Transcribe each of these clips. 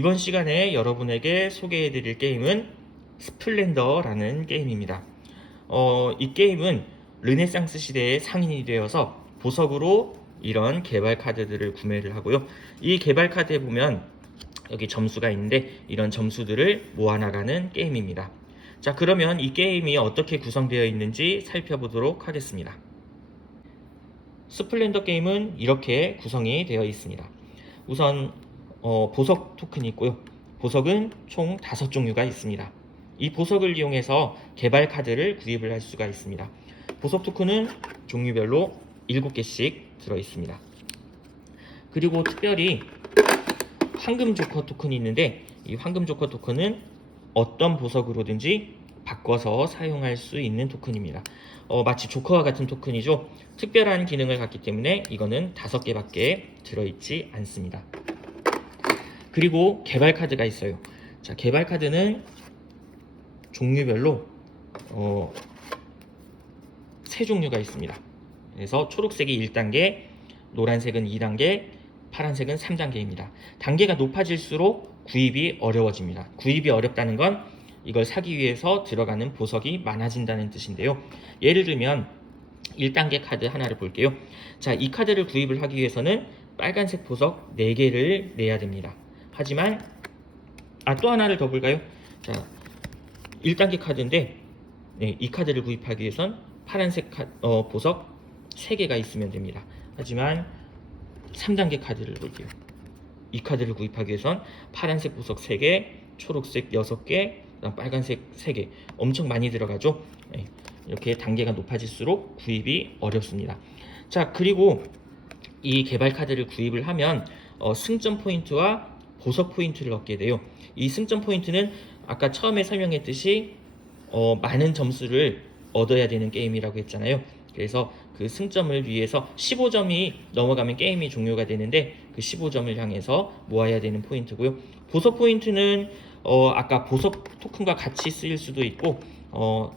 이번 시간에 여러분에게 소개해드릴 게임은 스플렌더라는 게임입니다. 이 게임은 르네상스 시대의 상인이 되어서 보석으로 이런 개발 카드들을 구매를 하고요. 이 개발 카드에 보면 여기 점수가 있는데 이런 점수들을 모아나가는 게임입니다. 자, 그러면 이 게임이 어떻게 구성되어 있는지 살펴보도록 하겠습니다. 스플렌더 게임은 이렇게 구성이 되어 있습니다. 우선 보석 토큰이 있고요. 보석은 총 5종류가 있습니다. 이 보석을 이용해서 개발 카드를 구입을 할 수가 있습니다. 보석 토큰은 종류별로 7개씩 들어 있습니다. 그리고 특별히 황금 조커 토큰이 있는데 이 황금 조커 토큰은 어떤 보석으로든지 바꿔서 사용할 수 있는 토큰입니다. 마치 조커와 같은 토큰이죠. 특별한 기능을 갖기 때문에 이거는 5개밖에 들어있지 않습니다. 그리고 개발 카드가 있어요. 자, 개발 카드는 종류별로 3종류가 있습니다. 그래서 초록색이 1단계, 노란색은 2단계, 파란색은 3단계입니다. 단계가 높아질수록 구입이 어려워집니다. 구입이 어렵다는 건 이걸 사기 위해서 들어가는 보석이 많아진다는 뜻인데요. 예를 들면 1단계 카드 하나를 볼게요. 자, 이 카드를 구입을 하기 위해서는 빨간색 보석 4개를 내야 됩니다. 하지만 또 하나를 더 볼까요? 자, 1단계 카드인데 이 카드를 구입하기 위해선 파란색 보석 3개가 있으면 됩니다. 하지만 3단계 카드를 볼게요. 이 카드를 구입하기 위해선 파란색 보석 3개, 초록색 6개, 그다음 빨간색 3개 엄청 많이 들어가죠. 이렇게 단계가 높아질수록 구입이 어렵습니다. 자, 그리고 이 개발 카드를 구입을 하면 승점 포인트와 보석 포인트를 얻게 돼요. 이 승점 포인트는 아까 처음에 설명했듯이 많은 점수를 얻어야 되는 게임이라고 했잖아요. 그래서 그 승점을 위해서 15점이 넘어가면 게임이 종료가 되는데 그 15점을 향해서 모아야 되는 포인트고요. 보석 포인트는 아까 보석 토큰과 같이 쓰일 수도 있고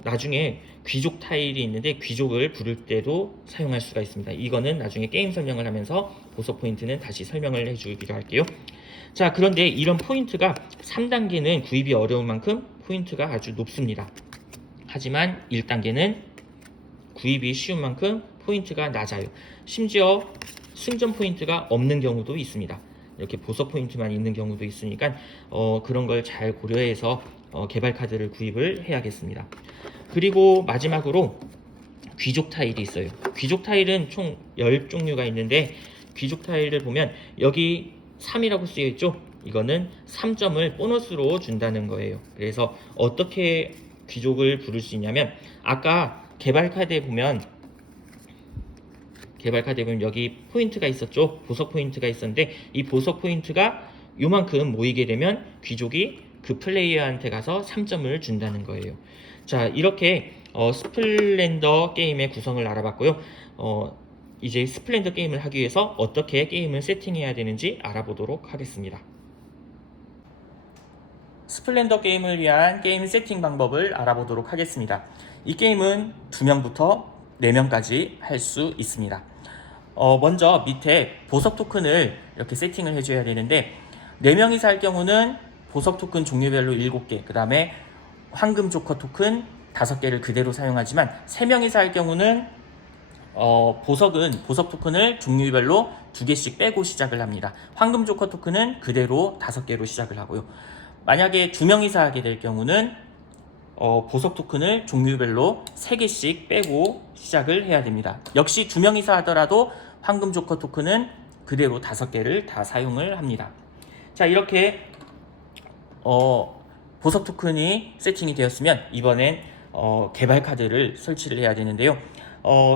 나중에 귀족 타일이 있는데 귀족을 부를 때도 사용할 수가 있습니다. 이거는 나중에 게임 설명을 하면서 보석 포인트는 다시 설명을 해주기로 할게요. 자, 그런데 이런 포인트가 3단계는 구입이 어려운 만큼 포인트가 아주 높습니다. 하지만 1단계는 구입이 쉬운 만큼 포인트가 낮아요. 심지어 승점 포인트가 없는 경우도 있습니다. 이렇게 보석 포인트만 있는 경우도 있으니까 그런 걸 잘 고려해서 개발 카드를 구입을 해야겠습니다. 그리고 마지막으로 귀족 타일이 있어요. 귀족 타일은 총 10종류가 있는데 귀족 타일을 보면 여기 3이라고 쓰여 있죠. 이거는 3점을 보너스로 준다는 거예요. 그래서 어떻게 귀족을 부를 수 있냐면 아까 개발 카드에 보면 여기 포인트가 있었죠. 보석 포인트가 있었는데 이 보석 포인트가 요만큼 모이게 되면 귀족이 그 플레이어한테 가서 3점을 준다는 거예요. 자, 이렇게 스플렌더 게임의 구성을 알아봤고요. 이제 스플렌더 게임을 하기 위해서 어떻게 게임을 세팅해야 되는지 알아보도록 하겠습니다. 스플렌더 게임을 위한 게임 세팅 방법을 알아보도록 하겠습니다. 이 게임은 2명부터 4명까지 할 수 있습니다. 먼저 밑에 보석 토큰을 이렇게 세팅을 해줘야 되는데 4명이서 할 경우는 보석 토큰 종류별로 7개, 그 다음에 황금 조커 토큰 5개를 그대로 사용하지만 3명이서 할 경우는 보석 토큰을 종류별로 2개씩 빼고 시작을 합니다. 황금 조커 토큰은 그대로 5개로 시작을 하고요. 만약에 2명이서 하게 될 경우는 보석 토큰을 종류별로 3개씩 빼고 시작을 해야 됩니다. 역시 2명이서 하더라도 황금 조커 토큰은 그대로 5개를 다 사용을 합니다. 자, 이렇게 보석 토큰이 세팅이 되었으면 이번엔 개발 카드를 설치를 해야 되는데요.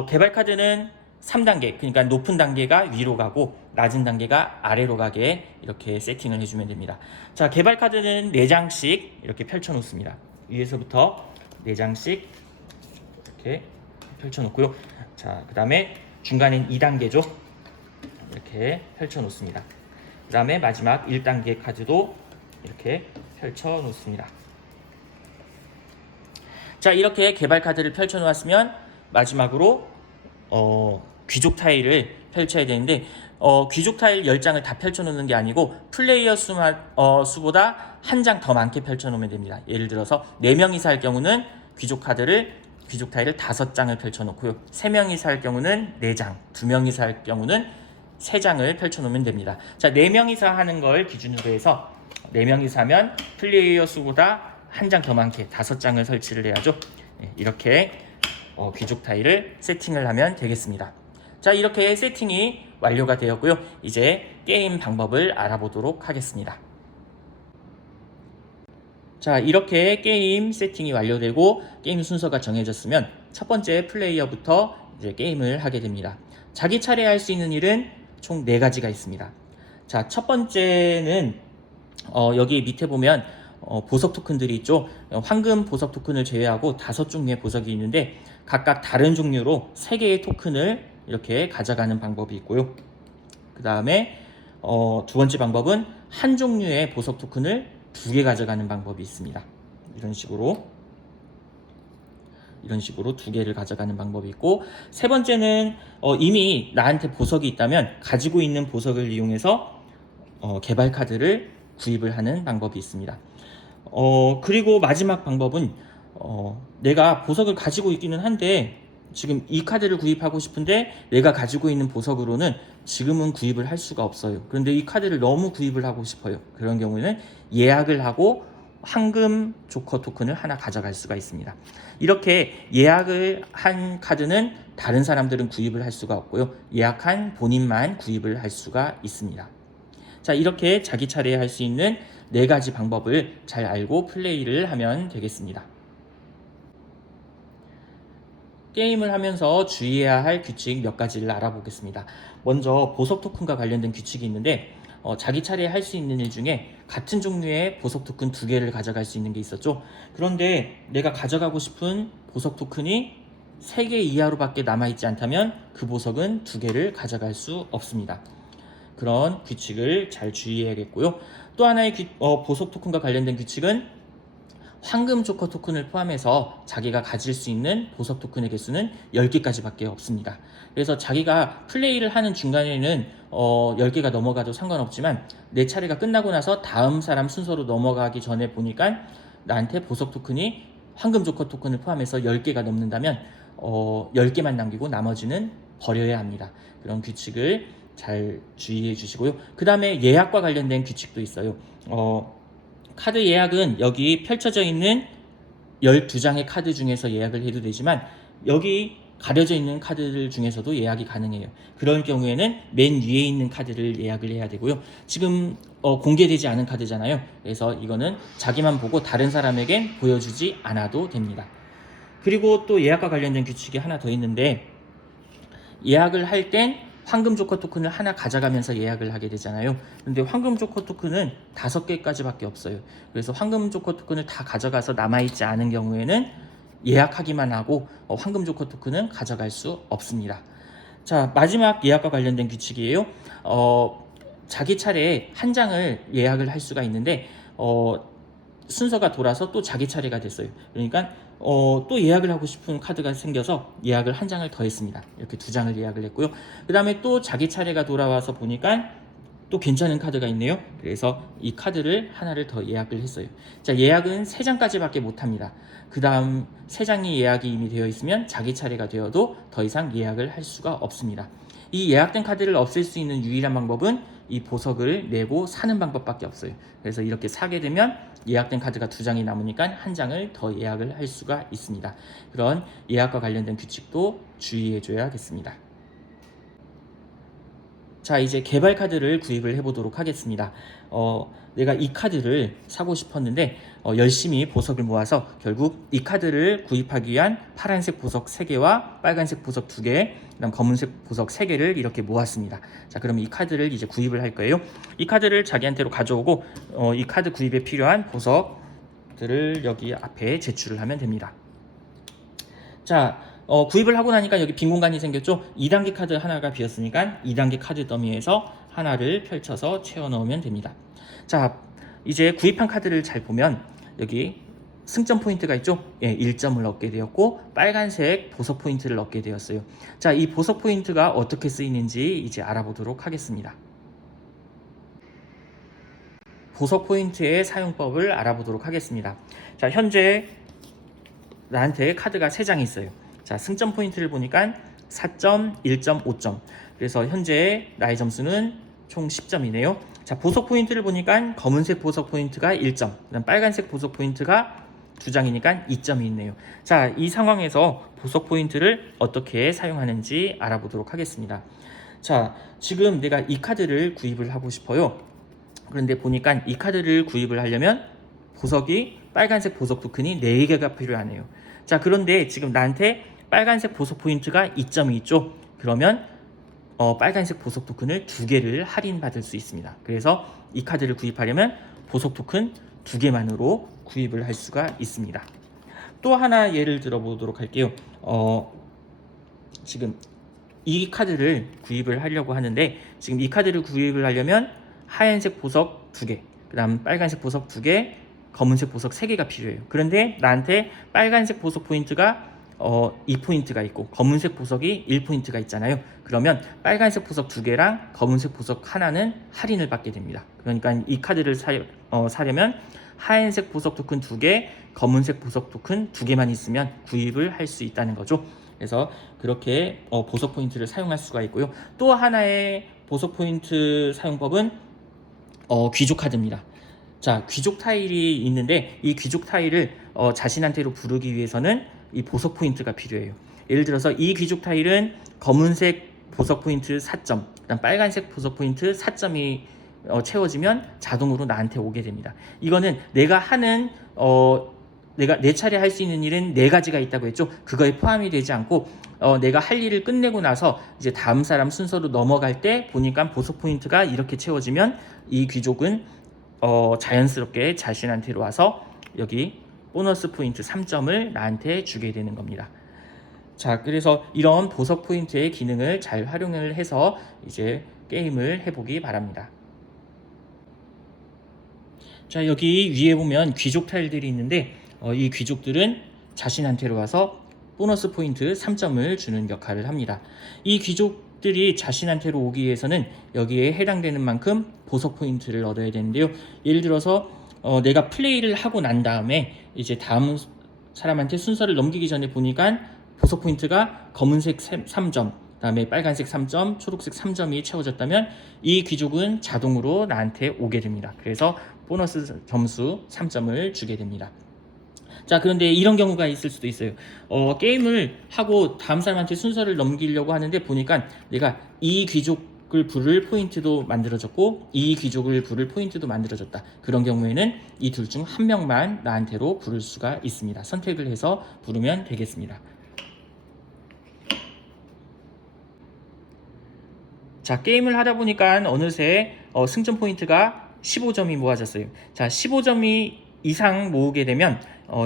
개발 카드는 3단계, 그러니까 높은 단계가 위로 가고 낮은 단계가 아래로 가게 이렇게 세팅을 해주면 됩니다. 자, 개발 카드는 4장씩 이렇게 펼쳐 놓습니다. 위에서부터 4장씩 이렇게 펼쳐 놓고요. 자, 그 다음에 중간엔 2단계죠. 이렇게 펼쳐 놓습니다. 그 다음에 마지막 1단계 카드도 이렇게 펼쳐 놓습니다. 자, 이렇게 개발 카드를 펼쳐 놓았으면 마지막으로 귀족 타일을 펼쳐야 되는데 귀족 타일 10장을 다 펼쳐놓는 게 아니고 플레이어 수보다 한 장 더 많게 펼쳐놓으면 됩니다. 예를 들어서 4명이서 할 경우는 귀족 타일을 5장을 펼쳐놓고요. 3명이서 할 경우는 4장, 2명이서 할 경우는 3장을 펼쳐놓으면 됩니다. 자, 4명이서 하는 걸 기준으로 해서 4명이서 하면 플레이어 수보다 한 장 더 많게 5장을 설치를 해야죠. 이렇게 귀족 타일을 세팅을 하면 되겠습니다. 자, 이렇게 세팅이 완료가 되었고요. 이제 게임 방법을 알아보도록 하겠습니다. 자, 이렇게 게임 세팅이 완료되고 게임 순서가 정해졌으면 첫 번째 플레이어부터 이제 게임을 하게 됩니다. 자기 차례 할 수 있는 일은 총 4가지가 있습니다. 자, 첫 번째는 여기 밑에 보면 보석 토큰들이 있죠. 황금 보석 토큰을 제외하고 5종류의 보석이 있는데 각각 다른 종류로 3개의 토큰을 이렇게 가져가는 방법이 있고요. 그 다음에 두 번째 방법은 한 종류의 보석 토큰을 2개 가져가는 방법이 있습니다. 이런 식으로 2개를 가져가는 방법이 있고, 세 번째는 이미 나한테 보석이 있다면 가지고 있는 보석을 이용해서 개발 카드를 구입을 하는 방법이 있습니다. 그리고 마지막 방법은 내가 보석을 가지고 있기는 한데 지금 이 카드를 구입하고 싶은데 내가 가지고 있는 보석으로는 지금은 구입을 할 수가 없어요. 그런데 이 카드를 너무 구입을 하고 싶어요. 그런 경우에는 예약을 하고 황금 조커 토큰을 하나 가져갈 수가 있습니다. 이렇게 예약을 한 카드는 다른 사람들은 구입을 할 수가 없고요. 예약한 본인만 구입을 할 수가 있습니다. 자, 이렇게 자기 차례에 할 수 있는 4가지 방법을 잘 알고 플레이를 하면 되겠습니다. 게임을 하면서 주의해야 할 규칙 몇 가지를 알아보겠습니다. 먼저 보석 토큰과 관련된 규칙이 있는데 자기 차례에 할 수 있는 일 중에 같은 종류의 보석 토큰 2개를 가져갈 수 있는 게 있었죠. 그런데 내가 가져가고 싶은 보석 토큰이 3개 이하로밖에 남아있지 않다면 그 보석은 2개를 가져갈 수 없습니다. 그런 규칙을 잘 주의해야겠고요. 또 하나의 보석 토큰과 관련된 규칙은 황금 조커 토큰을 포함해서 자기가 가질 수 있는 보석 토큰의 개수는 10개까지밖에 없습니다. 그래서 자기가 플레이를 하는 중간에는 10개가 넘어가도 상관없지만 내 차례가 끝나고 나서 다음 사람 순서로 넘어가기 전에 보니까 나한테 보석 토큰이 황금 조커 토큰을 포함해서 10개가 넘는다면 10개만 남기고 나머지는 버려야 합니다. 그런 규칙을 잘 주의해 주시고요. 그 다음에 예약과 관련된 규칙도 있어요. 카드 예약은 여기 펼쳐져 있는 12장의 카드 중에서 예약을 해도 되지만 여기 가려져 있는 카드들 중에서도 예약이 가능해요. 그럴 경우에는 맨 위에 있는 카드를 예약을 해야 되고요. 지금 공개되지 않은 카드잖아요. 그래서 이거는 자기만 보고 다른 사람에겐 보여주지 않아도 됩니다. 그리고 또 예약과 관련된 규칙이 하나 더 있는데, 예약을 할 땐 황금 조커 토큰을 하나 가져가면서 예약을 하게 되잖아요. 근데 황금 조커 토큰은 5개까지밖에 없어요. 그래서 황금 조커 토큰을 다 가져가서 남아있지 않은 경우에는 예약하기만 하고 황금 조커 토큰은 가져갈 수 없습니다. 자, 마지막 예약과 관련된 규칙이에요. 자기 차례에 한 장을 예약을 할 수가 있는데 순서가 돌아서 또 자기 차례가 됐어요. 그러니까 또 예약을 하고 싶은 카드가 생겨서 예약을 한 장을 더 했습니다. 이렇게 2장을 예약을 했고요. 그 다음에 또 자기 차례가 돌아와서 보니까 또 괜찮은 카드가 있네요. 그래서 이 카드를 하나를 더 예약을 했어요. 자, 예약은 3장까지밖에 못합니다. 그 다음 3장이 예약이 이미 되어 있으면 자기 차례가 되어도 더 이상 예약을 할 수가 없습니다. 이 예약된 카드를 없앨 수 있는 유일한 방법은 이 보석을 내고 사는 방법밖에 없어요. 그래서 이렇게 사게 되면 예약된 카드가 2장이 남으니까 한 장을 더 예약을 할 수가 있습니다. 그런 예약과 관련된 규칙도 주의해 줘야겠습니다. 자, 이제 개발 카드를 구입을 해보도록 하겠습니다. 내가 이 카드를 사고 싶었는데 열심히 보석을 모아서 결국 이 카드를 구입하기 위한 파란색 보석 3개와 빨간색 보석 2개, 그다음 검은색 보석 3개를 이렇게 모았습니다. 자, 그럼 이 카드를 이제 구입을 할 거예요. 이 카드를 자기한테로 가져오고 이 카드 구입에 필요한 보석들을 여기 앞에 제출을 하면 됩니다. 자, 구입을 하고 나니까 여기 빈 공간이 생겼죠. 2단계 카드 하나가 비었으니까 2단계 카드 더미에서 하나를 펼쳐서 채워 넣으면 됩니다. 자, 이제 구입한 카드를 잘 보면 여기 승점 포인트가 있죠? 예, 1점을 얻게 되었고 빨간색 보석 포인트를 얻게 되었어요. 자, 이 보석 포인트가 어떻게 쓰이는지 이제 알아보도록 하겠습니다. 보석 포인트의 사용법을 알아보도록 하겠습니다. 자, 현재 나한테 카드가 3장이 있어요. 자, 승점 포인트를 보니까 4점, 1점, 5점. 그래서 현재 나의 점수는 총 10점이네요. 자, 보석 포인트를 보니까 검은색 보석 포인트가 1점, 그다음 빨간색 보석 포인트가 2장이니까 2점이 있네요. 자, 이 상황에서 보석 포인트를 어떻게 사용하는지 알아보도록 하겠습니다. 자, 지금 내가 이 카드를 구입을 하고 싶어요. 그런데 보니까 이 카드를 구입을 하려면 보석이 빨간색 보석 토큰이 4개가 필요하네요. 자, 그런데 지금 나한테 빨간색 보석 포인트가 2점이 있죠. 그러면 빨간색 보석 토큰을 2개를 할인받을 수 있습니다. 그래서 이 카드를 구입하려면 보석 토큰 2개만으로 구입을 할 수가 있습니다. 또 하나 예를 들어보도록 할게요. 지금 이 카드를 구입을 하려고 하는데 지금 이 카드를 구입을 하려면 하얀색 보석 2개, 그 다음 빨간색 보석 2개, 검은색 보석 3개가 필요해요. 그런데 나한테 빨간색 보석 포인트가 2포인트가 있고 검은색 보석이 1포인트가 있잖아요. 그러면 빨간색 보석 2개랑 검은색 보석 하나는 할인을 받게 됩니다. 그러니까 이 카드를 사려면 하얀색 보석 토큰 2개, 검은색 보석 토큰 2개만 있으면 구입을 할 수 있다는 거죠. 그래서 그렇게 보석 포인트를 사용할 수가 있고요. 또 하나의 보석 포인트 사용법은 귀족 카드입니다. 자, 귀족 타일이 있는데 이 귀족 타일을 자신한테로 부르기 위해서는 이 보석 포인트가 필요해요. 예를 들어서 이 귀족 타일은 검은색 보석 포인트 4점, 그다음 빨간색 보석 포인트 4점이 채워지면 자동으로 나한테 오게 됩니다. 이거는 내가 하는 내가 내 차례 할 수 있는 일은 4가지가 있다고 했죠. 그거에 포함이 되지 않고 내가 할 일을 끝내고 나서 이제 다음 사람 순서로 넘어갈 때 보니까 보석 포인트가 이렇게 채워지면 이 귀족은 자연스럽게 자신한테로 와서 여기 보너스 포인트 3점을 나한테 주게 되는 겁니다. 자, 그래서 이런 보석 포인트의 기능을 잘 활용을 해서 이제 게임을 해보기 바랍니다. 자, 여기 위에 보면 귀족 타일들이 있는데 이 귀족들은 자신한테로 와서 보너스 포인트 3점을 주는 역할을 합니다. 이 귀족들이 자신한테로 오기 위해서는 여기에 해당되는 만큼 보석 포인트를 얻어야 되는데요. 예를 들어서 내가 플레이를 하고 난 다음에 이제 다음 사람한테 순서를 넘기기 전에 보니까 보석 포인트가 검은색 3점, 그다음에 빨간색 3점, 초록색 3점이 채워졌다면 이 귀족은 자동으로 나한테 오게 됩니다. 그래서 보너스 점수 3점을 주게 됩니다. 자, 그런데 이런 경우가 있을 수도 있어요. 게임을 하고 다음 사람한테 순서를 넘기려고 하는데 보니까 내가 이 귀족을 부를 포인트도 만들어졌고 이 귀족을 부를 포인트도 만들어졌다. 그런 경우에는 이 둘 중 한 명만 나한테로 부를 수가 있습니다. 선택을 해서 부르면 되겠습니다. 자, 게임을 하다 보니까 어느새 승점 포인트가 15점이 모아졌어요. 자, 15점이 이상 모으게 되면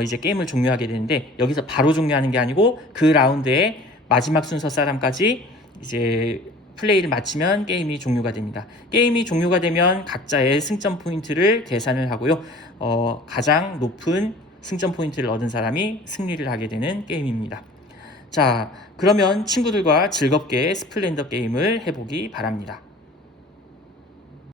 이제 게임을 종료하게 되는데 여기서 바로 종료하는 게 아니고 그 라운드의 마지막 순서 사람까지 이제 플레이를 마치면 게임이 종료가 됩니다. 게임이 종료가 되면 각자의 승점 포인트를 계산을 하고요. 가장 높은 승점 포인트를 얻은 사람이 승리를 하게 되는 게임입니다. 자, 그러면 친구들과 즐겁게 스플렌더 게임을 해보기 바랍니다.